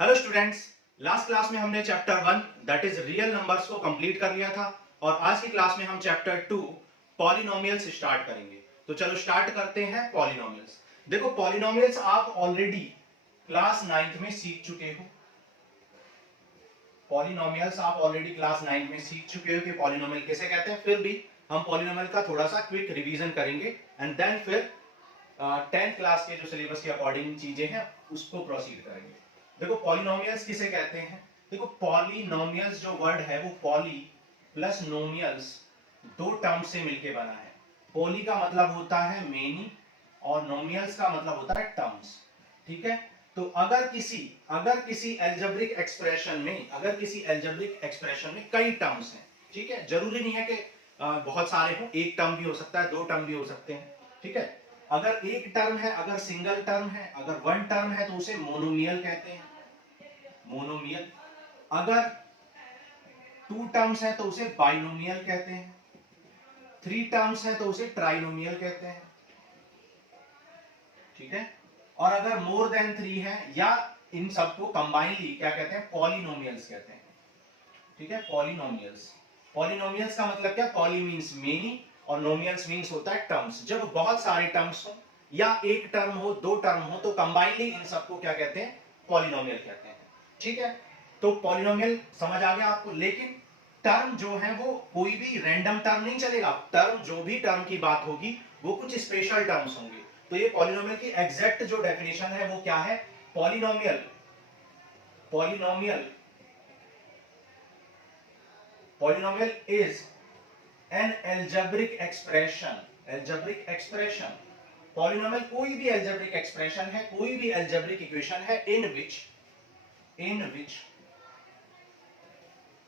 Hello students, last class में हमने chapter 1 that is real numbers को कंप्लीट कर लिया था और आज की क्लास में हम चैप्टर 2 पॉलिनोमियल्स स्टार्ट करेंगे। तो चलो स्टार्ट करते हैं पॉलिनोमियल्स। देखो पॉलिनोमियल्स आप ऑलरेडी क्लास 9th में सीख चुके हो। पॉलिनोमियल्स आप ऑलरेडी क्लास 9th में सीख चुके हो कि पॉलिनोमियल किसे कहते हैं। फिर भी हम पॉलिनोमियल का थोड़ा सा क्विक रिवीजन करेंगे एंड देन फिर 10th क्लास के जो सिलेबस के अकॉर्डिंग चीजें हैं उसको प्रोसीड करेंगे। देखो पॉलिनोमियल्स किसे कहते हैं। देखो पॉलिनोमियल्स जो वर्ड है वो पॉली प्लस नोमियल्स दो टर्म से मिलके बना है। पॉली का मतलब होता है मेनी और नोमियल्स का मतलब होता है टर्म्स। ठीक है, तो अगर किसी एल्जेब्रिक एक्सप्रेशन में कई टर्म्स हैं, ठीक है, जरूरी नहीं है कि बहुत सारे हो, एक टर्म भी हो सकता है, दो टर्म भी हो सकते हैं। ठीक है, अगर एक टर्म है, अगर सिंगल टर्म है, अगर वन टर्म है तो उसे मोनोमियल कहते हैं, मोनोमियल। अगर टू टर्म्स है तो उसे बाइनोमियल कहते हैं, थ्री टर्म्स है तो उसे ट्राइनोमियल कहते हैं। ठीक है, और अगर मोर देन थ्री है या इन सबको कंबाइनली क्या कहते हैं, पॉलिनोमियल्स कहते हैं। ठीक है, पॉलिनोमियल्स। पॉलिनोमियल्स का मतलब क्या, पॉली मींस मेनी और नोमियल्स मींस होता है टर्म्स। जब बहुत सारे टर्म्स हो या एक टर्म हो, दो टर्म हो, तो कंबाइनली इन सबको क्या कहते हैं, पॉलिनोमियल कहते हैं। ठीक है, तो पॉलिनोमियल समझ आ गया आपको। लेकिन टर्म जो है वो कोई भी रैंडम टर्म नहीं चलेगा। टर्म जो भी टर्म की बात होगी वो कुछ स्पेशल टर्म्स होंगे। तो ये पॉलिनोमियल की एग्जैक्ट जो डेफिनेशन है वो क्या है, polynomial polynomial polynomial is an algebraic expression. Polynomial कोई भी एल्जेब्रिक एक्सप्रेशन है, कोई भी एल्जेब्रिक इक्वेशन है in which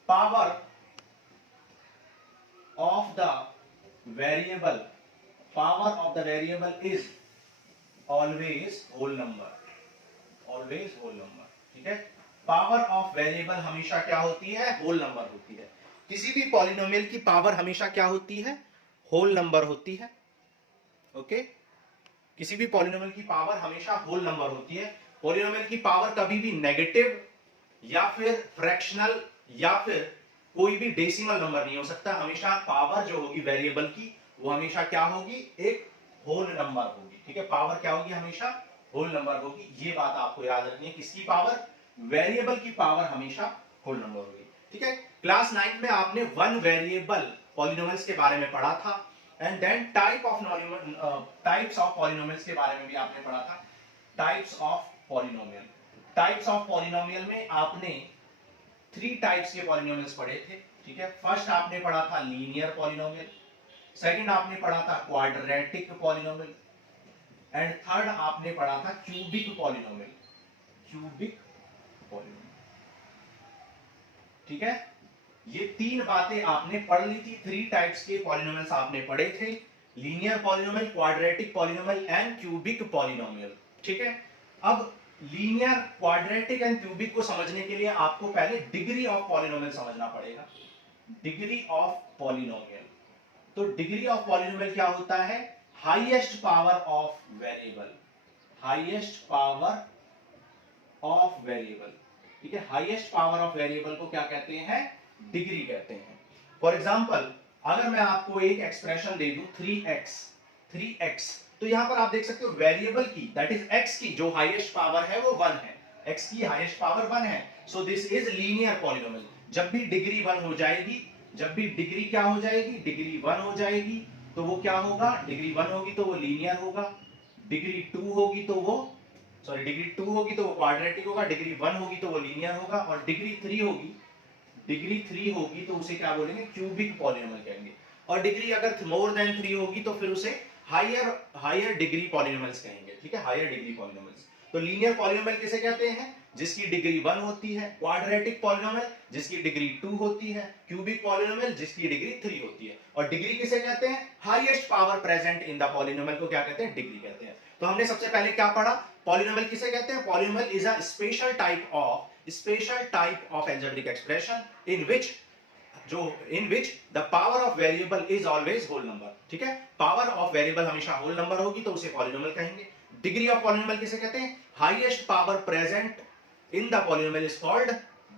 power of the variable is always whole number. ठीक है, पावर ऑफ वेरिएबल हमेशा क्या होती है, होल नंबर होती है। किसी भी पॉलिनोमियल की पावर हमेशा क्या होती है, होल नंबर होती है। ओके, किसी भी पॉलिनोमियल की पावर हमेशा होल नंबर होती है। पॉलिनोमियल की पावर कभी भी नेगेटिव या फिर फ्रैक्शनल या फिर कोई भी डेसिमल नंबर नहीं हो सकता। हमेशा पावर जो होगी वेरिएबल की वो हमेशा क्या होगी, एक होल नंबर होगी। ठीक है, पावर क्या होगी, हमेशा होल नंबर होगी। ये बात आपको याद रखनी है, किसकी पावर, वेरिएबल की पावर हमेशा होल नंबर होगी। ठीक है, क्लास 9 में आपने वन वेरिएबल पॉलिनोमियल्स के बारे में पढ़ा था and then types of polynomials के बारे में भी आपने पढ़ा था। टाइप्स ऑफ पॉलिनोमियल में आपने थ्री टाइप्स के पॉलिनोमियल्स पढ़े थे। ठीक है, फर्स्ट आपने पढ़ा था लीनियर पॉलिनोमियल, सेकंड आपने पढ़ा था क्वाड्रेटिक पॉलिनोमियल एंड थर्ड आपने पढ़ा था क्यूबिक पॉलिनोमियल। ठीक है, ये तीन बातें आपने पढ़ ली थी। थ्री टाइप्स के पॉलिनोमियल्स आपने पढ़े थे, linear polynomial, quadratic polynomial and cubic polynomial. ठीक है, अब लीनियर, क्वाड्रेटिक एंड क्यूबिक को समझने के लिए आपको पहले डिग्री ऑफ पॉलिनोमियल समझना पड़ेगा। डिग्री ऑफ पॉलिनोमियल, तो डिग्री ऑफ पॉलिनोमियल क्या होता है, highest power of variable. Highest power of variable. ठीक है, हाईएस्ट पावर ऑफ वेरिएबल को क्या कहते हैं, डिग्री कहते हैं। फॉर एग्जांपल अगर मैं आपको एक एक्सप्रेशन दे दूं 3x, तो यहां पर आप देख सकते हो वेरिएबल की दैट इज x की जो हाईएस्ट पावर है वो 1 है। x की हाईएस्ट पावर 1 है, so this is linear polynomial. जब भी डिग्री 1 हो जाएगी, जब भी डिग्री क्या हो जाएगी, डिग्री 1 हो जाएगी, तो वो क्या होगा, डिग्री 1 होगी तो वो लीनियर होगा, डिग्री 2 होगी तो वो डिग्री 2 होगी तो वो क्वाड्रेटिक होगा, डिग्री 1 होगी तो वो लीनियर होगा, और डिग्री 3 होगी तो उसे क्या बोलेंगे, क्यूबिक पॉलिनोमियल कहेंगे। और डिग्री अगर मोर देन 3 होगी तो फिर उसे हायर डिग्री पॉलिनोमियल्स कहेंगे। ठीक है, हायर डिग्री पॉलिनोमियल्स। तो लीनियर पॉलिनोमियल किसे कहते हैं, जिसकी डिग्री 1 होती है, क्वाड्रेटिक पॉलिनोमियल जिसकी डिग्री 2 होती है, क्यूबिक पॉलिनोमियल जिसकी डिग्री 3 होती है। और डिग्री किसे कहते हैं, highest power present in the polynomial को क्या कहते हैं, डिग्री कहते हैं। तो हमने सबसे पहले क्या पढ़ा, पॉलिनोमियल किसे कहते हैं, polynomial is a special type of algebraic expression in which the power of variable is always whole number. ठीक है, पावर ऑफ वेरिएबल हमेशा होल नंबर होगी तो उसे पॉलिनोमियल कहेंगे। डिग्री ऑफ पॉलिनोमियल किसे कहते हैं, highest power present in the polynomial is called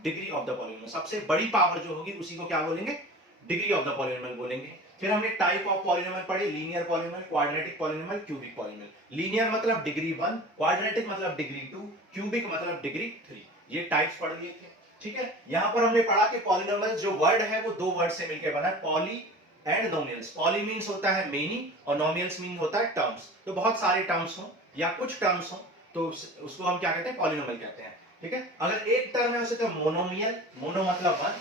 degree of the polynomial. सबसे बड़ी पावर जो होगी उसी को क्या बोलेंगे, डिग्री ऑफ द पॉलिनोमियल बोलेंगे। फिर हमने टाइप ऑफ पॉलिनोमियल पढ़े, linear polynomial, quadratic polynomial, cubic polynomial. Linear मतलब डिग्री 1, क्वाड्रेटिक मतलब डिग्री 2, क्यूबिक मतलब डिग्री 3। ये टाइप्स पढ़ लिए थे, ठीक है। यहां पर हमने पढ़ा कि पॉलिनोमियल जो वर्ड है वो दो वर्ड से मिलकर बना है, पॉली एंड नोमियल्स। पॉली मींस होता है मेनी और नोमियल्स मीन होता है टर्म्स। तो बहुत सारे टर्म्स हो या कुछ टर्म्स हो तो उसको हम क्या कहते हैं, पॉलिनोमियल कहते हैं, ठीक है। अगर एक टर्म है उसे तो मोनोमियल, मोनो मतलब 1,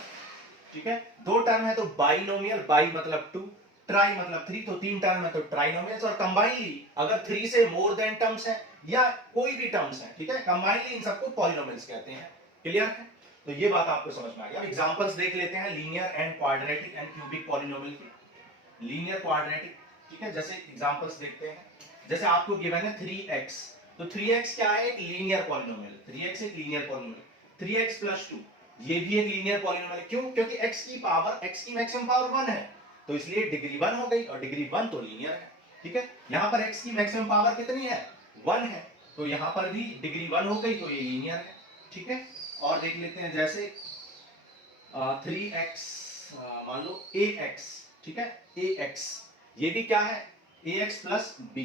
ठीक है। दो टर्म है तो बाइनोमियल, बाई मतलब 2, ट्राई मतलब 3, तो तीन टर्म है तो ट्राइनोमियल्स। और कंबाइनली अगर 3 से मोर देन टर्म्स है या कोई भी टर्म्स है, ठीक है, कंबाइनली इन सबको पॉलिनोमियल्स कहते हैं। क्लियर है? तो ये बात आपको समझ में आ गई। अब एग्जांपल्स देख लेते हैं linear and quadratic and cubic polynomial की। लीनियर क्वाड्रेटिक, ठीक है, जैसे एग्जांपल्स देखते हैं। जैसे आपको गिवन है 3x, तो 3x क्या है, एक लीनियर पॉलिनोमियल। 3x एक लीनियर पॉलिनोमियल। 3x + 2 ये भी एक लीनियर पॉलिनोमियल है। क्यों? क्योंकि x की पावर, x की मैक्सिमम पावर 1 है, तो इसलिए डिग्री 1 हो गई, और डिग्री 1 तो लीनियर है, ठीक है। यहां पर x की मैक्सिमम पावर कितनी है, 1 है, तो यहां पर भी डिग्री 1 हो गई, तो ये लीनियर है, ठीक है। और देख लेते हैं जैसे 3x, मान लो ax, ठीक है, ax ये भी क्या है, ax + b,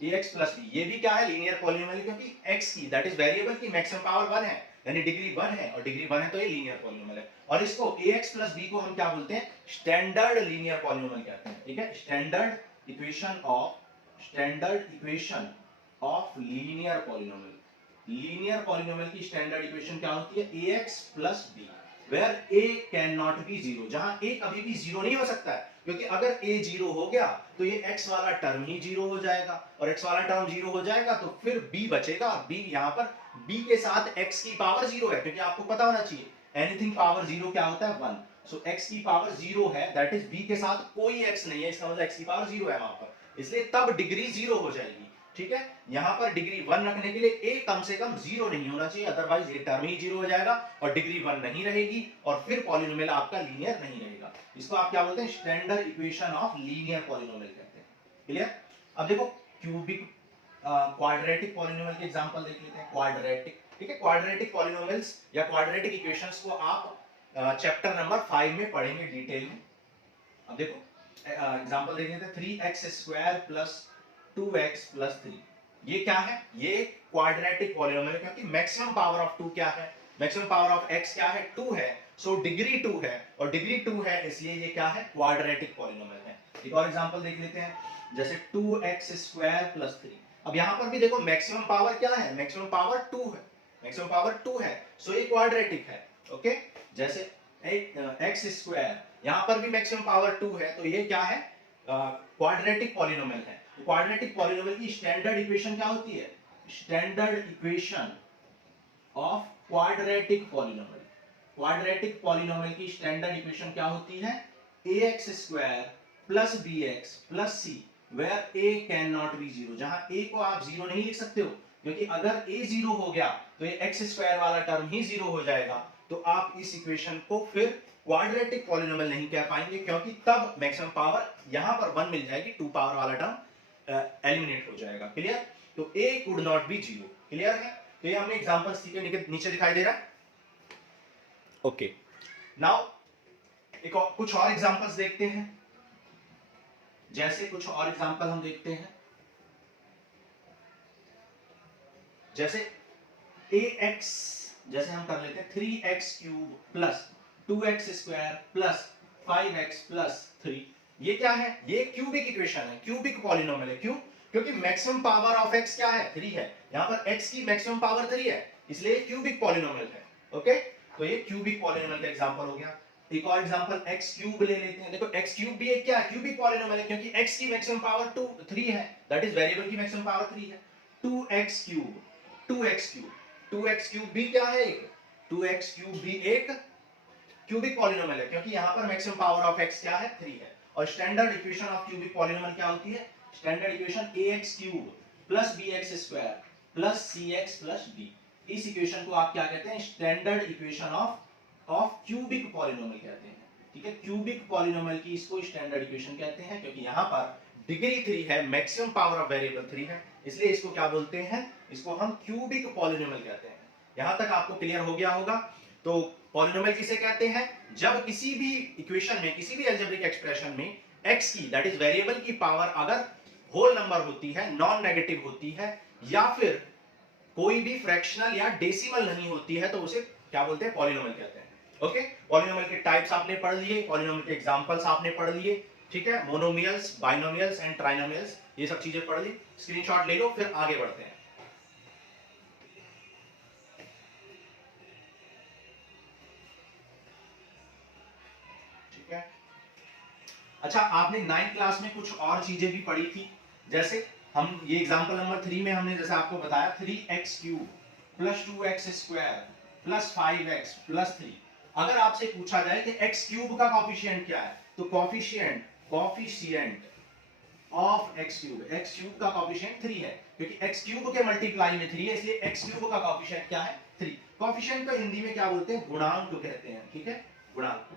ax + b ये भी क्या है, लीनियर पॉलिनोमियल, क्योंकि x की, दैट इज वेरिएबल की मैक्सिमम पावर 1 है, यानी डिग्री 1 है, और डिग्री 1 है तो ये लीनियर पॉलिनोमियल है। और इसको ax + b को हम क्या बोलते हैं, स्टैंडर्ड लीनियर पॉलिनोमियल कहते हैं, ठीक है। Standard equation of linear polynomial. Linear polynomial की स्टैंडर्ड इक्वेशन क्या होती है, ax + b where a cannot be 0, जहां a कभी भी 0 नहीं हो सकता है, क्योंकि अगर a 0 हो गया तो ये x वाला टर्म ही 0 हो जाएगा, और x वाला टर्म 0 हो जाएगा तो फिर b बचेगा। b यहां पर b के साथ x की पावर 0 है, क्योंकि आपको पता होना चाहिए एनीथिंग पावर 0 क्या होता है, 1। सो x की पावर 0 है, दैट इज b के साथ कोई x नहीं है, इसका मतलब x की पावर 0 है वहां पर, इसलिए तब डिग्री 0 हो जाएगी, ठीक है। यहां पर डिग्री 1 रखने के लिए a कम से कम 0 नहीं होना चाहिए, अदरवाइज ये टर्म ही 0 हो जाएगा और डिग्री 1 नहीं रहेगी, और फिर पॉलिनोमियल आपका लीनियर नहीं रहेगा। इसको आप क्या बोलते हैं, standard equation of linear polynomial कहते हैं। क्लियर? अब देखो क्यूबिक क्वाड्रेटिक पॉलिनोमियल के एग्जांपल देख लेते हैं। क्वाड्रेटिक, ठीक है, क्वाड्रेटिक पॉलिनोमियल्स या क्वाड्रेटिक इक्वेशंस को आप चैप्टर नंबर 5 में पढ़ेंगे डिटेल में। अब देखो एग्जांपल देख लेते हैं, 3x² + 2x + 3 ये क्या है, ये क्वाड्रेटिक पॉलिनोमियल है, क्योंकि मैक्सिमम पावर ऑफ 2 क्या है, मैक्सिमम पावर ऑफ x क्या है, 2 है, सो डिग्री 2 है, और डिग्री 2 है इसलिए ये क्या है, क्वाड्रेटिक पॉलिनोमियल है। एक और एग्जांपल देख लेते हैं, जैसे 2x² + 3। अब यहां पर भी देखो मैक्सिमम पावर क्या है, मैक्सिमम पावर 2 है, मैक्सिमम पावर 2 है, सो ये क्वाड्रेटिक है, ओके। जैसे x², यहां पर भी मैक्सिमम पावर 2 है, तो ये क्या है, क्वाड्रेटिक पॉलिनोमियल है। क्वाड्रेटिक पॉलिनोमियल की स्टैंडर्ड इक्वेशन क्या होती है, standard equation of quadratic polynomial. Quadratic polynomial की स्टैंडर्ड इक्वेशन क्या होती है, ax² + bx + c where a cannot be 0, जहां a को आप 0 नहीं लिख सकते हो, क्योंकि अगर a 0 हो गया तो ये x² वाला टर्म ही 0 हो जाएगा, तो आप इस इक्वेशन को फिर क्वाड्रेटिक पॉलिनोमियल नहीं कह पाएंगे, क्योंकि तब मैक्सिमम पावर यहां पर 1 मिल जाएगी, 2 पावर वाला टर्म एलिमिनेट हो जाएगा। क्लियर? तो a could not be 0। Clear है? तो ये हमने एग्जांपल्स नीचे दिखाई दे रहा है, ओके। नाउ एक और कुछ और एग्जांपल्स देखते हैं, जैसे कुछ और एग्जांपल हम देखते हैं, जैसे ax, जैसे हम कर लेते हैं 3x³ + 2x² + 5x + 3 ये क्या है, ये क्यूबिक इक्वेशन है, क्यूबिक पॉलिनोमियल है। क्यों? क्योंकि मैक्सिमम पावर ऑफ x क्या है, 3 है, यहां पर x की मैक्सिमम पावर 3 है, इसलिए क्यूबिक पॉलिनोमियल है, ओके। तो ये क्यूबिक पॉलिनोमियल का एग्जांपल हो गया। एक और एग्जांपल x³ ले लेते हैं। देखो x³ भी एक क्या है, क्यूबिक पॉलिनोमियल है, क्योंकि x की मैक्सिमम पावर 3 है, दैट इज वेरिएबल की मैक्सिमम पावर 3 है। 2x³ भी क्या है, एक 2x³ भी एक क्यूबिक पॉलिनोमियल है, क्योंकि यहां पर मैक्सिमम पावर ऑफ x क्या है, 3 है। और standard equation of cubic polynomial क्या होती है, standard equation ax³ + bx² + cx + d। इस इक्वेशन को आप क्या कहते हैं, standard equation of cubic polynomial कहते हैं, ठीक है। क्यूबिक पॉलिनोमियल की इसको स्टैंडर्ड इक्वेशन कहते हैं, क्योंकि यहां पर डिग्री 3 है, मैक्सिमम पावर ऑफ वेरिएबल 3 है, इसलिए इसको क्या बोलते हैं, इसको हम क्यूबिक पॉलिनोमियल कहते हैं। यहां तक आपको क्लियर हो गया होगा। तो पॉलिनोमियल किसे कहते हैं? जब किसी भी इक्वेशन में, किसी भी अलजेब्रिक एक्सप्रेशन में x की, दैट इज वेरिएबल की पावर अगर होल नंबर होती है, नॉन नेगेटिव होती है, या फिर कोई भी फ्रैक्शनल या डेसिमल नहीं होती है, तो उसे क्या बोलते हैं? पॉलिनोमियल कहते हैं। ओके, पॉलिनोमियल के टाइप्स आपने पढ़ लिए, पॉलिनोमियल के एग्जांपल्स आपने पढ़ लिए, ठीक है, मोनोमियल्स, बाइनोमियल्स एंड ट्राइनोमियल्स, ये सब चीजें पढ़ ली। स्क्रीनशॉट ले लो, फिर आगे बढ़ते हैं। ठीक है, अच्छा, आपने 9th क्लास में कुछ और चीजें भी पढ़ी थी, जैसे हम ये एग्जांपल नंबर 3 में हमने जैसे आपको बताया 3x cube plus 2x square plus 5x plus 3। अगर आपसे पूछा जाए कि x क्यूब का कॉफिशिएंट क्या है, तो कॉफिशिएंट ऑफ x क्यूब का कॉफिशिएंट 3 है, क्योंकि x क्यूब के मल्टीप्लाई में 3 है, इसलिए x क्यूब का कॉफिशिएंट क्या है? 3। कॉफिशिएंट को हिंदी में क्या बोलते हैं? गुणांक कहते हैं। ठीक है, गुणांक।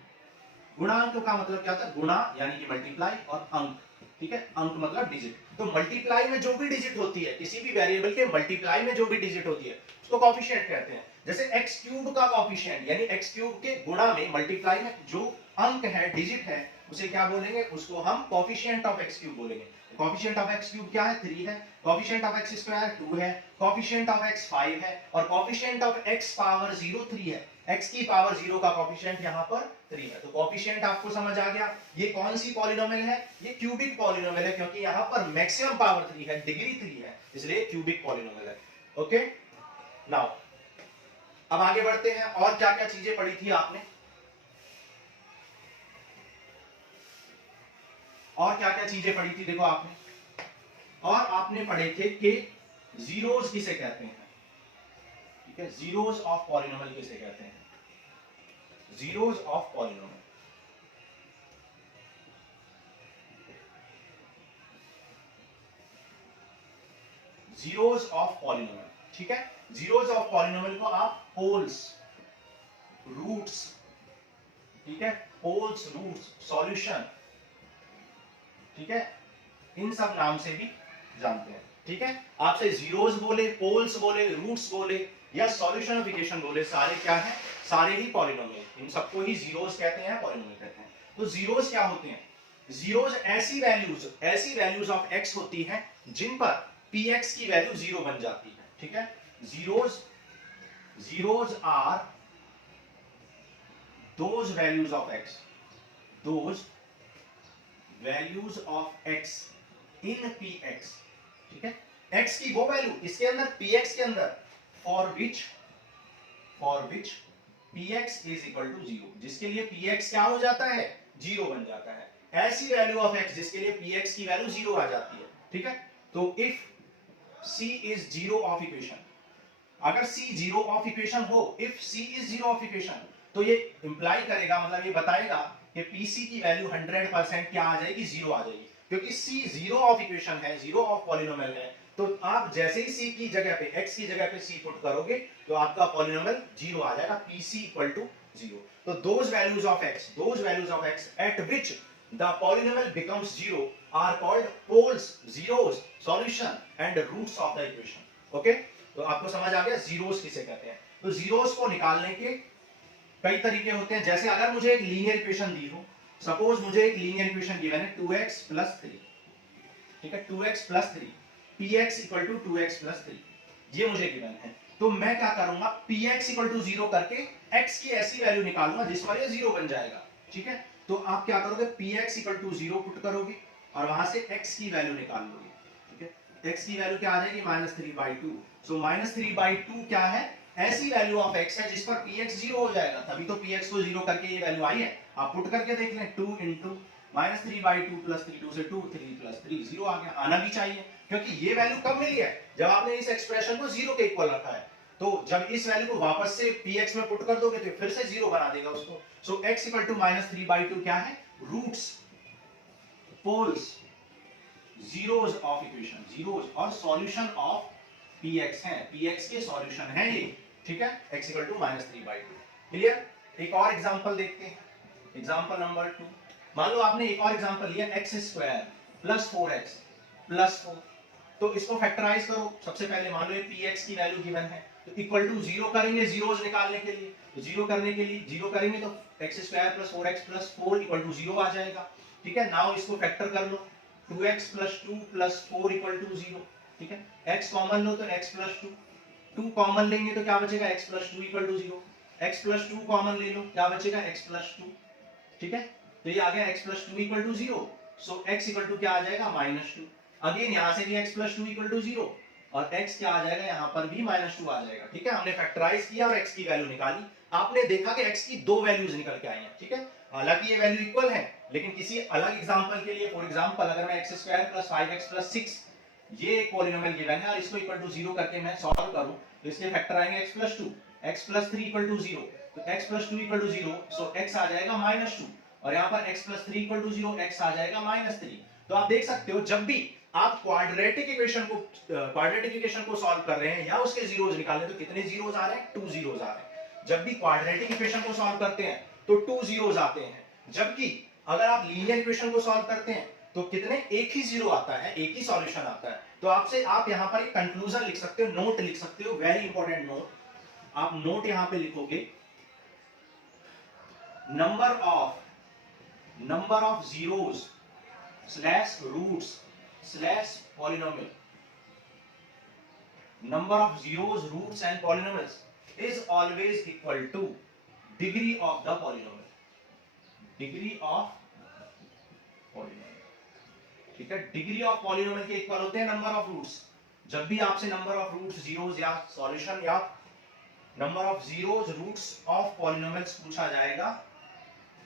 गुणांक का मतलब क्या होता है? गुणा यानी कि मल्टीप्लाई, और अंक, ठीक है, अंक मतलब डिजिट। तो मल्टीप्लाई में जो भी डिजिट होती है, किसी भी वेरिएबल के मल्टीप्लाई में जो भी डिजिट होती है, उसको कॉफिशिएंट कहते हैं। जैसे x क्यूब का कॉफिशिएंट यानी x क्यूब के गुणा में, मल्टीप्लाई में जो अंक है, डिजिट है, उसे क्या बोलेंगे? उसको हम कॉफिशिएंट ऑफ x क्यूब बोलेंगे। कॉफिशिएंट ऑफ x क्यूब क्या है? 3 है। कॉफिशिएंट ऑफ x स्क्वायर 2 है। कॉफिशिएंट ऑफ x 5 है, और कॉफिशिएंट ऑफ x पावर 0 3 है। x की पावर 0 का कॉफिशिएंट यहाँ पर 3 है। तो कॉफिशिएंट आपको समझ आ गया। ये कौन सी पॉलिनोमियल है? ये क्यूबिक पॉलिनोमियल है, क्योंकि यहाँ पर मैक्सिमम पावर 3 है, डिग्री 3 है, इसलिए क्यूबिक पॉलिनोमियल है। ओके, नाउ अब आगे बढ़ते हैं। और क्या क्या चीजें पढ़ी थी आपने? और क्या क्या चीजें पढ़ी थी? देखो आपने, और आपने पढ़े थे कि जीरोस किसे कहते हैं। ठीक है, जीरोस ऑफ पॉलिनोमियल किसे कहते हैं? Zeros of polynomial, zeros of polynomial. ठीक है, जीरोस ऑफ पॉलिनोमियल को आप पोल्स, रूट्स, ठीक है, पोल्स, रूट्स, सॉल्यूशन, ठीक है, इन सब नाम से भी जानते हैं। ठीक है, आपसे जीरोस बोले, पोल्स बोले, रूट्स बोले, या सॉल्यूशन ऑफ इक्वेशन बोले, सारे क्या है? सारे ही पॉलिनोमियल। इन सबको ही जीरोस कहते हैं, पॉलिनोमियल कहते हैं। तो जीरोस क्या होते हैं? जीरोस ऐसी वैल्यूज ऑफ x होती हैं जिन पर px की वैल्यू 0 बन जाती है। ठीक है, zeros are those values of x, those values of x in px। ठीक है, x की वो वैल्यू इसके अंदर, px के अंदर, for which px is equal to 0, जिसके लिए px क्या हो जाता है? 0 बन जाता है। ऐसी वैल्यू ऑफ x जिसके लिए px की वैल्यू 0 आ जाती है। ठीक है, तो if c is 0 of equation, अगर c 0 ऑफ इक्वेशन हो, if c is 0 of equation, तो ये इंप्लाई करेगा, मतलब ये बताएगा कि pc की वैल्यू 100% क्या आ जाएगी? 0 आ जाएगी, क्योंकि c 0 ऑफ इक्वेशन है, 0 ऑफ पॉलिनोमियल है। तो आप जैसे ही c की जगह पे, x की जगह पे c पुट करोगे, तो आपका पॉलिनोमियल 0 आ जाएगा, pc इक्वल टू 0। तो those values of x at which the polynomial becomes 0 are called poles, zeros, solution and roots of the equation. Okay, तो आपको समझ आ गया जीरोस किसे कहते हैं। तो जीरोस को निकालने के कई तरीके होते हैं। जैसे अगर मुझे एक लीनियर इक्वेशन दी हो, सपोज मुझे एक लीनियर इक्वेशन गिवन है 2x प्लस 3, ठीक है, 2x plus 3, px equal to 2x plus 3, ये मुझे गिवन है। तो मैं क्या करूंगा? px इक्वल टू 0 करके x की ऐसी वैल्यू निकालूंगा जिस पर ये 0 बन जाएगा। ठीक है, तो आप क्या करोगे? px इक्वल टू 0 पुट करोगे और वहां से x की वैल्यू निकाल लोगे। ठीक है, x की वैल्यू क्या आ जाएगी? -3/2। सो -3/2 क्या है? ऐसी वैल्यू ऑफ x है जिस पर px 0 हो जाएगा, तभी तो px को 0 करके ये वैल्यू आई है। आप पुट करके देख लें, 2 इंटू -3/2 प्लस 3, 2 से 2, 3 प्लस 3, 0 आ गया। आना भी चाहिए, क्योंकि ये वैल्यू कब मिली है? जब आपने इस एक्सप्रेशन को 0 के इक्वल रखा है। तो जब इस वैल्यू को वापस से px में पुट कर दोगे तो फिर से 0 बना देगा उसको। सो x इक्वल टू -3/2 क्या है? Roots, poles, zeros of equation, zeros और सॉल्यूशन ऑफ px है, px के सॉल्यूशन है ये। ठीक है, x इक्वल टू -3/2। क्लियर? एक और एग्जांपल देखते हैं, एग्जांपल नंबर 2। मान लो आपने एक और एग्जांपल लिया, x² प्लस 4x प्लस 4। तो इसको फैक्टराइज करो। सबसे पहले मान लो ये px की वैल्यू गिवन है, तो इक्वल टू 0 करेंगे जीरोस निकालने के लिए, तो 0 करने के लिए 0 करेंगे तो x square plus 4x plus 4 equal to 0 आ जाएगा। ठीक है, नाउ इसको फैक्टर कर लो, 2x plus 2 plus 4 equal to 0। ठीक है, x कॉमन लो तो x प्लस 2, 2 कॉमन लेंगे तो क्या बचेगा x plus 2 equal to 0, x plus 2 common ले लो क्या बचेगा x प्लस 2। ठीक है, तो ये आ गया x plus 2 equal to 0, so x equal to क्या आ जाएगा -2। अगेन यहां से भी x प्लस 2 इक्वल टू 0 और x क्या आ जाएगा, यहां पर भी -2 आ जाएगा। ठीक है, हमने फैक्टराइज किया और x की वैल्यू निकाली, आपने देखा कि x की दो वैल्यूज निकल के आई हैं। ठीक है, हालांकि ये वैल्यू इक्वल है, लेकिन किसी अलग एग्जांपल के लिए, फॉर एग्जांपल अगर मैं x square plus 5x plus 6 ये एक पॉलिनोमियल गिवन है और इसको इक्वल टू 0 करके मैं सॉल्व करूं तो इसके फैक्टर आएंगे x plus 2, x plus 3 equal to 0, तो x plus 2 equal to 0, so x आ जाएगा -2 और यहां पर x plus 3 equal to 0, x आ जाएगा -3। तो आप देख सकते हो जब भी आप क्वाड्रेटिक इक्वेशन को सॉल्व कर रहे हैं या उसके जीरोस निकालें तो कितने जीरोस आ रहे हैं, 2 जीरोस आ रहे हैं। जब भी क्वाड्रेटिक इक्वेशन को सॉल्व करते हैं तो 2 जीरोस आते हैं, जबकि अगर आप लीनियर इक्वेशन को सॉल्व करते हैं तो कितने, एक ही जीरो आता है, एक ही सॉल्यूशन आता है। तो आपसे आप यहां पर एक कंक्लूजन लिख सकते हो, नोट लिख सकते हो, वेरी इंपॉर्टेंट नोट। आप नोट यहां पे लिखोगे, number of zeros slash roots slash polynomial, number of zeros, roots and polynomials is always equal to degree of the polynomial, degree of polynomial। ठीक है, डिग्री ऑफ पॉलिनोमियल के equal होते हैं number of roots. जब भी आपसे number of roots, zeros या solution या number of zeros roots of polynomials पूछा जाएगा,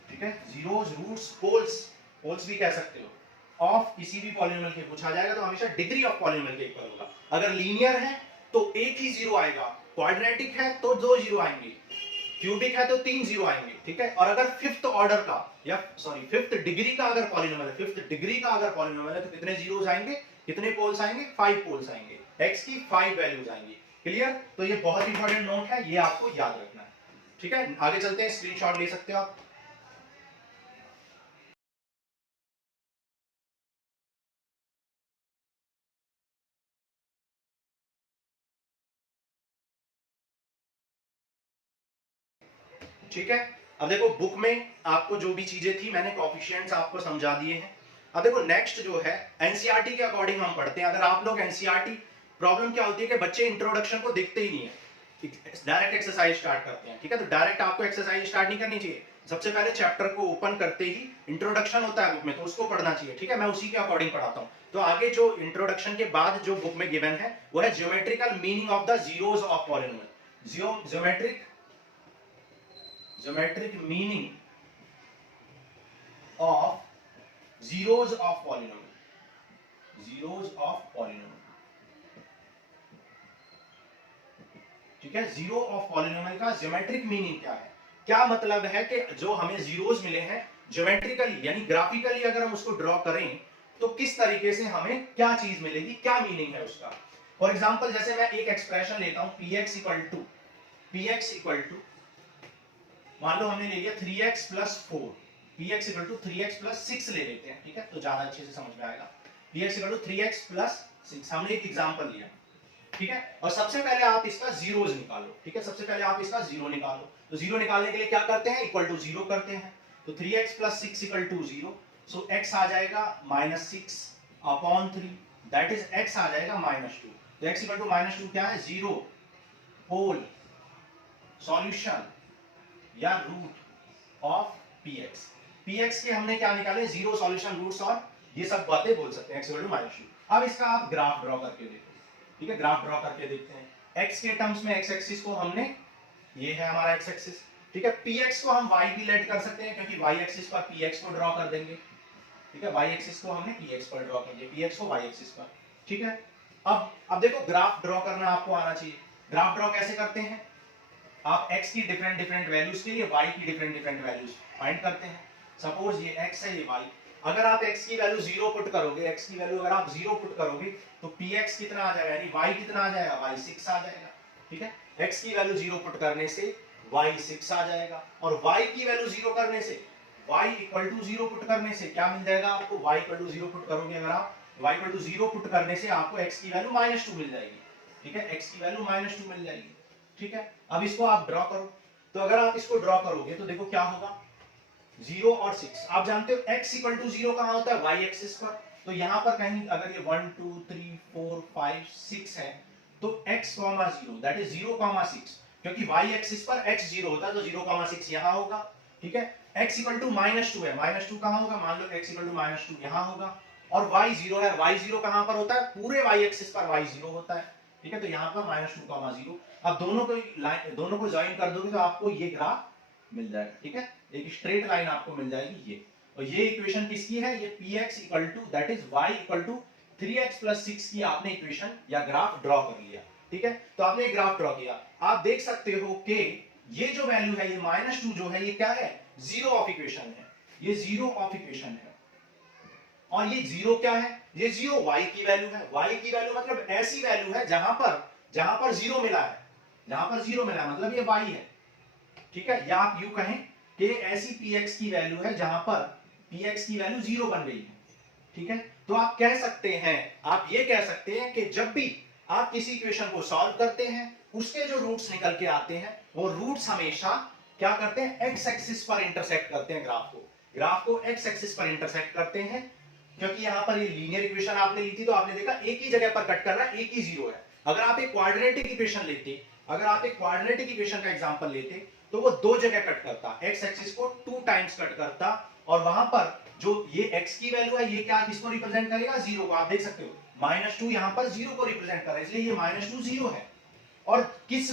ठीक है, जीरोस रूट्स पोल्स भी कह सकते हो, ऑफ किसी भी पॉलिनोमियल के पूछा जाएगा तो हमेशा डिग्री ऑफ पॉलिनोमियल के इक्वल होगा। अगर लीनियर है तो एक ही जीरो आएगा, क्वाड्रेटिक है तो दो जीरो आएंगे, क्यूबिक है तो तीन जीरो आएंगे। ठीक है, और अगर फिफ्थ ऑर्डर का या फिफ्थ डिग्री का अगर पॉलिनोमियल है, फिफ्थ डिग्री का अगर पॉलिनोमियल है तो कितने जीरोस आएंगे, कितने पोल्स आएंगे, 5 पोल्स आएंगे, x की 5 वैल्यूज आएंगी। क्लियर, तो ये बहुत इंपॉर्टेंट नोट है, ये आपको याद रखना है। ठीक है, आगे चलते हैं, स्क्रीनशॉट ले सकते हो आप। ठीक है, अब देखो बुक में आपको जो भी चीजें थी मैंने कोएफिशिएंट्स आपको समझा दिए हैं। अब देखो नेक्स्ट जो है एनसीईआरटी के अकॉर्डिंग हम पढ़ते हैं। अगर आप लोग एनसीईआरटी, प्रॉब्लम क्या होती है कि बच्चे इंट्रोडक्शन को देखते ही नहीं है, डायरेक्ट एक्सरसाइज स्टार्ट करते हैं। ठीक है, तो डायरेक्ट आपको एक्सरसाइज स्टार्ट नहीं करनी चाहिए, सबसे पहले चैप्टर को ओपन करते ही इंट्रोडक्शन होता है बुक में, तो उसको पढ़ना चाहिए। ठीक है, मैं उसी के अकॉर्डिंग पढ़ाता हूँ। तो आगे जो इंट्रोडक्शन के बाद जो बुक में गिवन है वो है geometrical meaning of the zeros of polynomial, geometric meaning of zeros of polynomial, zeros of polynomial। ठीक है, जीरो ऑफ पॉलिनोमियल का ज्योमेट्रिक मीनिंग क्या है, क्या मतलब है कि जो हमें जीरोस मिले हैं ज्योमेट्रिकली यानी ग्राफिकली अगर हम उसको ड्रॉ करें तो किस तरीके से हमें क्या चीज मिलेगी, क्या मीनिंग है उसका। फॉर एग्जांपल जैसे मैं एक एक्सप्रेशन लेता हूं, px इक्वल टू मान लो हमने ले लिया 3x plus 4, px equal to 3x plus 6 ले लेते हैं। ठीक है, तो ज्यादा अच्छे से समझ में आएगा। px equal to 3x plus 6 हमने एक एग्जांपल लिया। ठीक है, और सबसे पहले आप इसका जीरोस निकालो। ठीक है, सबसे पहले आप इसका जीरो निकालो, तो जीरो निकालने के लिए क्या करते हैं, इक्वल टू जीरो करते हैं। तो 3x plus 6 equal to 0, so x आ जाएगा -6 अपॉन 3, दैट इज x आ जाएगा -2। तो x इक्वल टू -2 क्या है, 0 होल सॉल्यूशन या रूट ऑफ px। px के हमने क्या निकाले, जीरो सॉल्यूशन, रूट्स और ये सब बातें बोल सकते हैं x इक्वल टू -2। अब इसका आप ग्राफ ड्रॉ करके देखो। ठीक है, ग्राफ ड्रॉ करके देखते हैं। x के टर्म्स में x एक्सिस को हमने, ये है हमारा x एक्सिस। ठीक है, px को हम y भी लेट कर सकते हैं क्योंकि y एक्सिस पर px को ड्रॉ कर देंगे। ठीक है, y एक्सिस को हमने px पर ड्रॉ कर दिया, px को y एक्सिस पर। ठीक है, अब देखो ग्राफ ड्रॉ करना आपको आना चाहिए। ग्राफ ड्रॉ कैसे करते हैं, आप x की डिफरेंट वैल्यूज के लिए y की डिफरेंट वैल्यूज फाइंड करते हैं। सपोज ये x है, ये y, अगर आप x की वैल्यू 0 पुट करोगे, x की वैल्यू अगर आप 0 पुट करोगे तो px कितना आ जाएगा, यानी y कितना आ जाएगा, y 6 आ जाएगा। ठीक है, x की वैल्यू 0 पुट करने से y 6 आ जाएगा, और y की वैल्यू 0 करने से y इक्वल टू 0 पुट करने से क्या मिल जाएगा आपको, y इक्वल टू 0 पुट करोगे, अगर आप y इक्वल टू 0 पुट करने से आपको x की वैल्यू -2 मिल जाएगी। ठीक है, x की वैल्यू -2 मिल जाएगी। ठीक है, अब इसको आप ड्रॉ करो। तो अगर आप इसको ड्रॉ करोगे तो देखो क्या होगा, 0 और 6। आप जानते हो x इक्वल टू 0 कहां होता है, y एक्सिस पर। तो यहां पर कहीं अगर ये 1 2 3 4 5 6 है तो x 0 दैट इज 0 6, क्योंकि y एक्सिस पर x 0 होता है तो 0 6 यहां होगा। ठीक है, x इक्वल टू -2 है, -2 कहां होगा, मान लो x इक्वल टू -2 यहां होगा। और y 0 है, y 0 कहां पर होता है, पूरे y एक्सिस पर y 0 होता है। ठीक है, तो यहां पर -2 0। अब दोनों को ज्वाइन कर दोगे तो आपको ये ग्राफ मिल जाएगा। ठीक है, एक स्ट्रेट लाइन आपको मिल जाएगी ये। और ये इक्वेशन किसकी है, ये px equal to that is y equal to 3x plus 6 की आपने इक्वेशन या ग्राफ ड्रॉ कर लिया। ठीक है, तो आपने एक ग्राफ ड्रॉ किया, आप देख सकते हो कि ये जो वैल्यू है, ये -2 जो है, ये क्या है, जीरो ऑफ इक्वेशन है, ये जीरो ऑफ इक्वेशन है। और ये जीरो क्या है, ये जीरो y की वैल्यू है। y की वैल्यू मतलब ऐसी वैल्यू है जहां पर जीरो मिला है, जहां पर जीरो मिला है मतलब ये y है। ठीक है, या आप यूं कहें कि ऐसी px की वैल्यू है जहां पर px की वैल्यू जीरो बन गई है। ठीक है, तो आप कह सकते हैं, आप ये कह सकते हैं कि जब भी आप किसी इक्वेशन को सॉल्व करते हैं, उसके जो रूट्स निकल के आते हैं, वो रूट्स हमेशा क्या करते हैं, एक्स एक्सिस पर इंटरसेक्ट करते हैं ग्राफ को एक्स एक्सिस पर इंटरसेक्ट करते हैं। क्योंकि यहां पर ये लीनियर इक्वेशन आपने ली थी तो आपने देखा एक ही जगह पर कट कर रहा है, एक ही जीरो है। अगर आप एक क्वाड्रेटिक इक्वेशन लेते, अगर आप एक क्वाड्रेटिक इक्वेशन का एग्जांपल लेते तो वो दो जगह कट करता, एक्स एक्सिस को 2 टाइम्स कट करता, और वहां पर जो ये x की वैल्यू है, ये क्या किसको रिप्रेजेंट करेगा, जीरो को। आप देख सकते हो -2 यहां पर जीरो को रिप्रेजेंट कर रहा है, इसलिए ये -2 जीरो है। और किस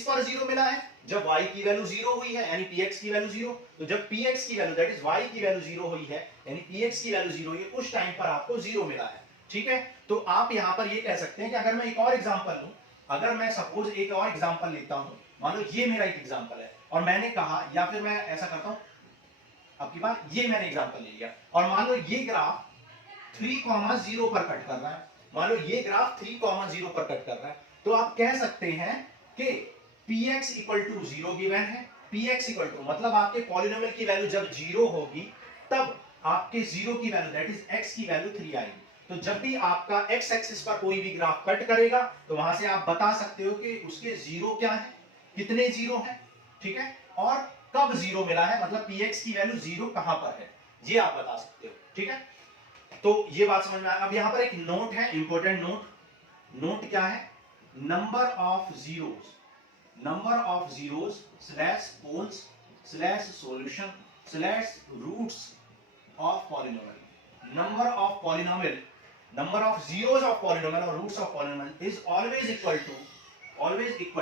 पर जीरो मिला है, जब y की वैल्यू जीरो हुई है, यानी px की वैल्यू जीरो। तो जब px की वैल्यू दैट इज y की वैल्यू जीरो हुई है, यानी px की वैल्यू जीरो हुई है, उस टाइम पर आपको जीरो मिला है। ठीक है, तो आप यहां पर ये कह सकते हैं कि अगर मैं एक और एग्जांपल लूं, अगर मैं सपोज एक और एग्जांपल लेता हूं, मान लो ये मेरा एक एग्जांपल है, और मैंने कहा, या फिर मैं ऐसा करता हूं, आपकी बात, ये मैंने एग्जांपल ले लिया, और मान लो ये ग्राफ 3,0 पर कट कर रहा है, मान लो ये ग्राफ 3,0 पर कट कर रहा है, तो आप कह सकते हैं कि px इक्वल टू 0 गिवन है। px इक्वल टू मतलब आपके पॉलिनोमियल की वैल्यू जब 0 होगी तब आपके 0 की वैल्यू दैट इज x की वैल्यू 3 आएगी। तो जब भी आपका x एक्सिस पर कोई भी ग्राफ कट करेगा तो वहां से आप बता सकते हो कि उसके जीरो क्या है, कितने जीरो है। ठीक है, और कब जीरो मिला है, मतलब px की वैल्यू जीरो कहां पर है, ये आप बता सकते हो। ठीक है, तो ये बात समझ में आया। अब यहां पर एक नोट है, इंपॉर्टेंट नोट क्या है, number of zeros slash poles slash solution slash roots of polynomial. Number of zeros of polynomial और roots of polynomial is always equal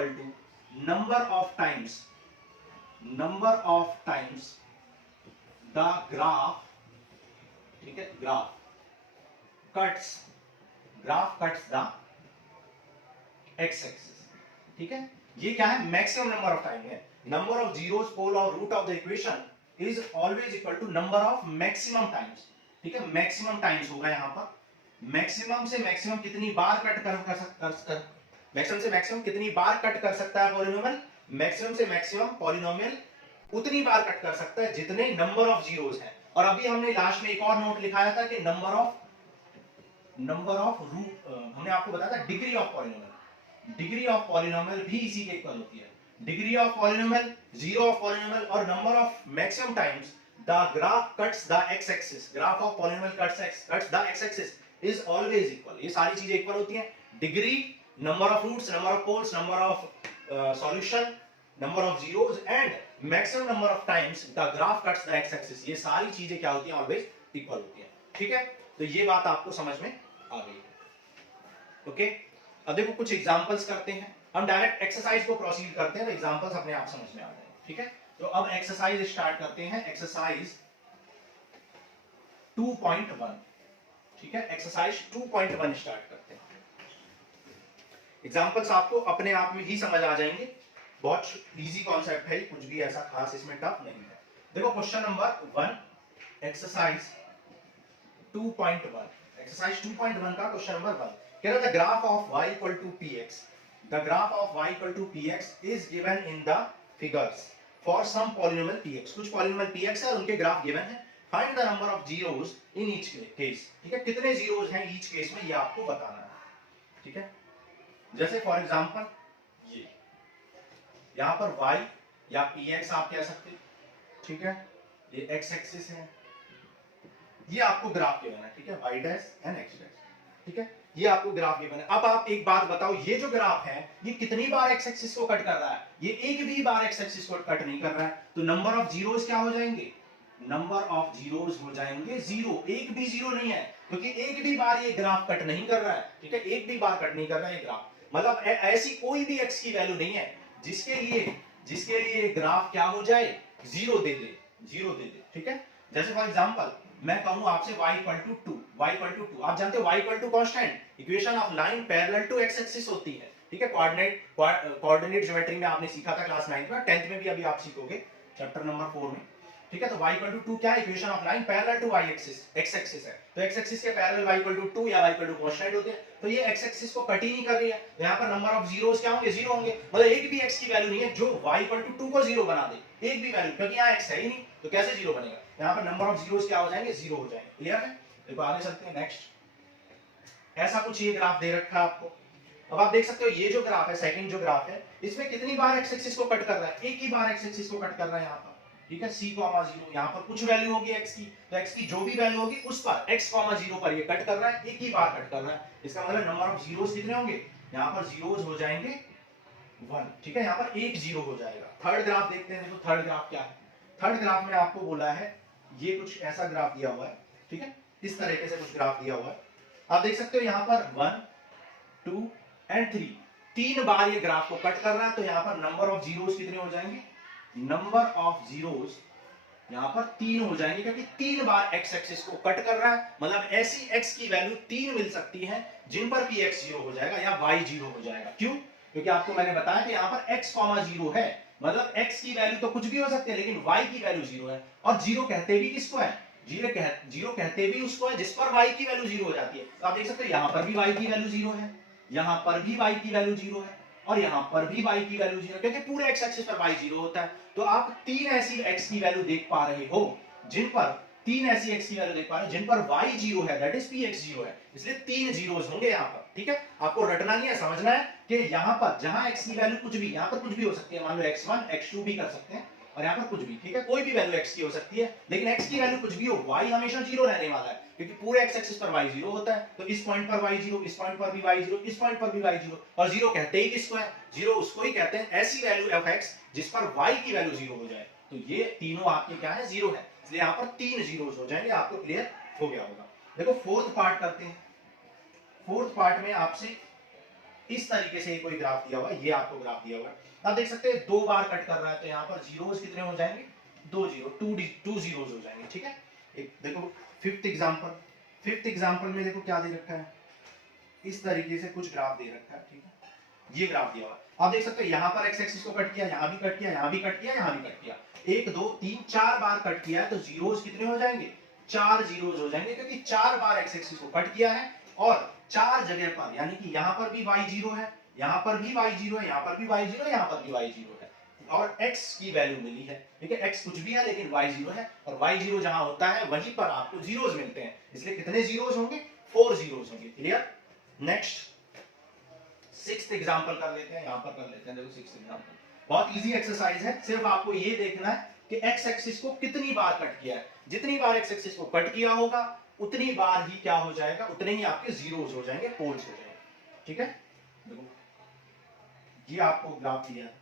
to number of times the graph, ठीक है, graph cuts the X axis. ठीक है, ये क्या है, maximum number of time है। Number of zeros pole और root of the equation is always equal to number of maximum times. ठीक है, मैक्सिमम टाइम्स होगा यहां पर, मैक्सिमम से मैक्सिमम कितनी बार कट कर मैक्सिमम से मैक्सिमम कितनी बार कट कर सकता है पॉलिनोमियल, मैक्सिमम से मैक्सिमम पॉलिनोमियल उतनी बार कट कर सकता है जितने नंबर ऑफ जीरोस हैं। और अभी हमने लास्ट में एक और नोट लिखाया था कि नंबर ऑफ रूट, हमने आपको बताया था डिग्री ऑफ पॉलिनोमियल भी इसी के इक्वल होती है। Degree of polynomial, zero of polynomial और number of maximum times the graph cuts the X axis, graph of polynomial cuts the X axis is always equal. ये सारी चीजें इक्वल होती हैं, degree, number of roots, number of poles, number of solution, number of zeros and maximum number of times the graph cuts the X axis. ये सारी चीजें क्या होती हैं, ऑलवेज इक्वल होती हैं। ठीक है, तो ये बात आपको समझ में आ गई है। ओके, अब देखो कुछ एग्जांपल्स करते हैं, हम डायरेक्ट एक्सरसाइज को प्रोसीड करते हैं तो एग्जांपल्स अपने आप समझ में आ जाएंगे। ठीक है, तो अब एक्सरसाइज स्टार्ट करते हैं, एक्सरसाइज 2.1। ठीक है, एक्सरसाइज 2.1 स्टार्ट करते हैं। एग्जांपल्स आपको अपने आप में ही समझ आ जाएंगे, बहुत इजी कॉन्सेप्ट है, कुछ भी ऐसा खास इसमें टफ नहीं है। देखो क्वेश्चन नंबर 1, एक्सरसाइज 2.1, एक्सरसाइज 2.1 का क्वेश्चन नंबर 1 कह रहा था graph of y equal to px, the graph of y equal to px is given in the figures for some polynomial px। कुछ पॉलिनोमियल px है और उनके ग्राफ गिवन है, find the number of zeros in each case. ठीक है, कितने zeros हैं each case में ये आपको बताना है। ठीक है, जैसे फॉर एग्जांपल यहाँ पर y या px आप कह सकते हैं, ठीक है, ये x एक्सिस है, ये आपको ग्राफ गिवन है, ठीक है, y dash and x dash, ठीक है, ये आपको ग्राफ गिवन है। अब आप एक बात बताओ, ये जो ग्राफ है ये कितनी बार x एक्सिस को कट कर रहा है? ये एक भी बार x एक्सिस को कट नहीं कर रहा है, तो नंबर ऑफ जीरोस क्या हो जाएंगे? नंबर ऑफ जीरोस हो जाएंगे जीरो। एक भी जीरो नहीं है, क्योंकि एक भी बार ये ग्राफ कट नहीं कर रहा है, ठीक है, एक भी बार कट नहीं कर रहा है ये ग्राफ, मतलब ऐसी कोई भी x की वैल्यू नहीं है जिसके लिए ग्राफ क्या हो जाए, जीरो दे दे, जीरो दे दे, ठीक है। जैसे फॉर एग्जांपल मैं कहूं आपसे y equal to 2, y equal to 2, आप जानते हो y equal to constant, equation of line parallel to x axis होती है, ठीक है, कोऑर्डिनेट ज्योमेट्री में आपने सीखा था क्लास 9 में, 10th में भी अभी आप सीखोगे चैप्टर नंबर 4 में, ठीक है। तो y इक्वल टू 2 क्या है? Equation of line parallel to y axis, x axis है, तो x एक्सिस के पैरेलल y इक्वल टू 2 या y इक्वल टू कांस्टेंट होते हैं, तो ये x एक्सिस को कट ही नहीं कर रही है, यहां पर नंबर ऑफ जीरोस क्या होंगे? जीरो होंगे, मतलब एक भी x की वैल्यू नहीं है जो y इक्वल टू 2 को जीरो बना दे, एक भी वैल्यू, क्योंकि यहां x है ही नहीं, तो कैसे जीरो बनेगा? यहां पर नंबर ऑफ जीरोस क्या हो जाएंगे? जीरो हो जाएंगे। क्लियर है? देखो आगे चलते हैं नेक्स्ट। ऐसा कुछ ये ग्राफ दे रखा है आपको, अब आप देख सकते हो ये जो ग्राफ है, सेकंड जो ग्राफ है, इसमें कितनी बार x एक्सिस को कट कर रहा है? एक ही बार x एक्सिस को कट कर रहा है यहां पर, ठीक है, c, 0, यहाँ पर कुछ वैल्यू होगी x की, तो x की जो भी वैल्यू होगी उस पर x, 0 पर ये कट कर रहा है, एक ही बार कट कर रहा है, इसका मतलब नंबर ऑफ जीरोस कितने होंगे? यहाँ पर जीरोस हो जाएंगे 1, ठीक है, यहाँ पर एक जीरो हो जाएगा। थर्ड ग्राफ देखते हैं, देखो थर्ड ग्राफ क्या है। थर्ड ग्राफ में आपको बोला है, ये कुछ ऐसा ग्राफ दिया हुआ है, ठीक है, इस तरीके से कुछ ग्राफ दिया हुआ है, आप देख सकते हो यहाँ पर 1, 2 एंड 3, 3 बार ये ग्राफ को कट कर रहा है, तो यहाँ पर नंबर ऑफ जीरोस कितने हो जाएंगे? नंबर ऑफ जीरोस यहां पर 3 हो जाएंगे, क्योंकि 3 बार x एक्सिस को कट कर रहा है, मतलब ऐसी x की वैल्यू 3 मिल सकती है जिन पर भी x जीरो हो जाएगा या y जीरो हो जाएगा। क्यों? क्योंकि आपको मैंने बताया कि यहां पर x, 0 है, मतलब x की वैल्यू तो कुछ भी हो सकती है, लेकिन y की वैल्यू जीरो है, और जीरो कहते भी किसको है? जीरो कहते भी उसको है जिस पर y की वैल्यू जीरो हो जाती है। तो आप देख सकते हो यहां पर भी y की वैल्यू जीरो है, यहां पर भी y की वैल्यू जीरो है, और यहां पर भी y की वैल्यू जीरो, क्योंकि पूरे x एक्सिस पर y जीरो होता है। तो आप तीन ऐसी x की वैल्यू देख पा रहे हो जिन पर जिन पर y जीरो है, दैट इज px जीरो है, इसलिए 3 जीरोस होंगे यहां पर, ठीक है। आपको रटना नहीं है, समझना है कि यहां पर जहां x की वैल्यू कुछ भी, यहां पर कुछ भी हो सकती है, मान लो x1 x2 भी कर सकते हैं, और यहाँ पर कुछ भी, ठीक है, कोई भी वैल्यू x की हो सकती है, लेकिन x की वैल्यू कुछ भी हो, y हमेशा जीरो रहने वाला है, क्योंकि पूरे x एक्सिस पर y जीरो होता है, तो इस पॉइंट पर y जीरो, इस पॉइंट पर भी y जीरो, इस पॉइंट पर भी y जीरो, और जीरो कहते ही किसको है? जीरो उसको ही कहते हैं ऐसी वैल्यू ऑफ x जिस पर y की वैल्यू जीरो हो जाए, तो ये तीनों आपके क्या है? जीरो है, इसलिए यहाँ पर 3 जीरोस हो जाएंगे। आपको क्लियर हो गया होगा। देखो फोर्थ पार्ट करते हैं। फोर्थ पार्ट में आपसे इस तरीके से कोई ग्राफ दिया हुआ है, ये आपको ग्राफ दिया हुआ है, आप देख सकते हैं 2 बार कट कर रहा है, तो यहाँ पर जीरोस कितने हो जाएंगे? 2 जीरोस हो जाएंगे, ठीक है। एक देखो फिफ्थ एग्जांपल में देखो क्या दे रखा है, इस तरीके से कुछ ग्राफ दे रखा है, ठीक है, ये ग्राफ दिया हुआ है, आप देख सकते हो यहाँ पर x एक्सिस को कट किया, यहाँ भी कट किया, यहाँ भी कट किया, यहाँ भी कट किया, 1 2 3 4 बार कट किया है, तो जीरोस कितने हो जाएंगे? 4 जीरोस हो जाएंगे, क्योंकि 4 बार x एक्सिस को कट किया है, और 4 जगह पर, यानी कि यहाँ पर भी y जीरो है, यहाँ पर भी y जीरो है, यहाँ पर भी y जीरो है, यहाँ पर भी y जीरो है, और x की वैल्यू मिली है, ठीक है, x कुछ भी है लेकिन y जीरो है, और y जीरो जहां होता है वहीं पर आपको जीरोस मिलते हैं, इसलिए कितने जीरोस होंगे? 4 जीरोस होंगे। क्लियर? नेक्स्ट सिक्स्थ एग्जांपल कर लेते हैं, यहां पर कर लेते हैं। देखो सिक्स्थ एग्जांपल बहुत इजी एक्सरसाइज है, सिर्फ आपको ये देखना है कि x एक्सिस को कितनी बार कट किया है, जितनी बार x एक्सिस को कट किया होगा उतनी बार ही क्या हो जाएगा? उतने ही आपके जीरोस हो जाएंगे, पोल्स हो जाएंगे, ठीक है। देखो ये आपको ग्राफ दिया है,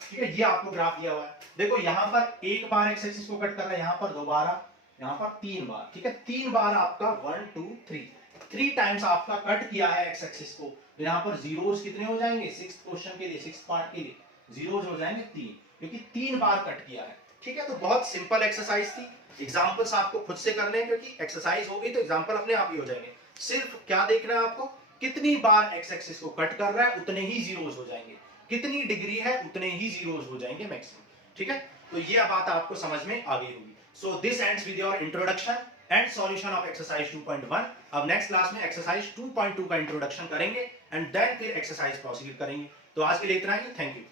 ठीक है, ये आपको ग्राफ दिया हुआ है, देखो यहां पर एक बार x एक्सिस को कट कर रहा है, यहां पर दोबारा, यहां पर 3 बार, ठीक है, 3 बार आपका 1 2 3 टाइम्स आपका कट किया है x एक्सिस को, तो यहां पर जीरोस कितने हो जाएंगे? सिक्स्थ क्वेश्चन के लिए, सिक्स्थ पार्ट के लिए जीरोस हो जाएंगे 3, क्योंकि 3 बार कट किया है, ठीक है। तो बहुत सिंपल एक्सरसाइज थी, एग्जांपल्स आपको खुद से करने हैं, क्योंकि एक्सरसाइज होगी तो एग्जांपल अपने आप ही हो जाएंगे। सिर्फ क्या देखना है आपको? कितनी बार x एक्सिस को कट कर रहा है उतने ही जीरोस हो जाएंगे, कितनी डिग्री है उतने ही जीरोस हो जाएंगे मैक्सिमम, ठीक है। तो ये बात आपको समझ में आ गई होगी। So this ends with your introduction and solution of exercise 2.1। अब नेक्स्ट क्लास में एक्सरसाइज 2.2 का इंट्रोडक्शन करेंगे एंड देन फिर एक्सरसाइज प्रोसीड करेंगे। तो आज के लिए इतना ही, थैंक यू।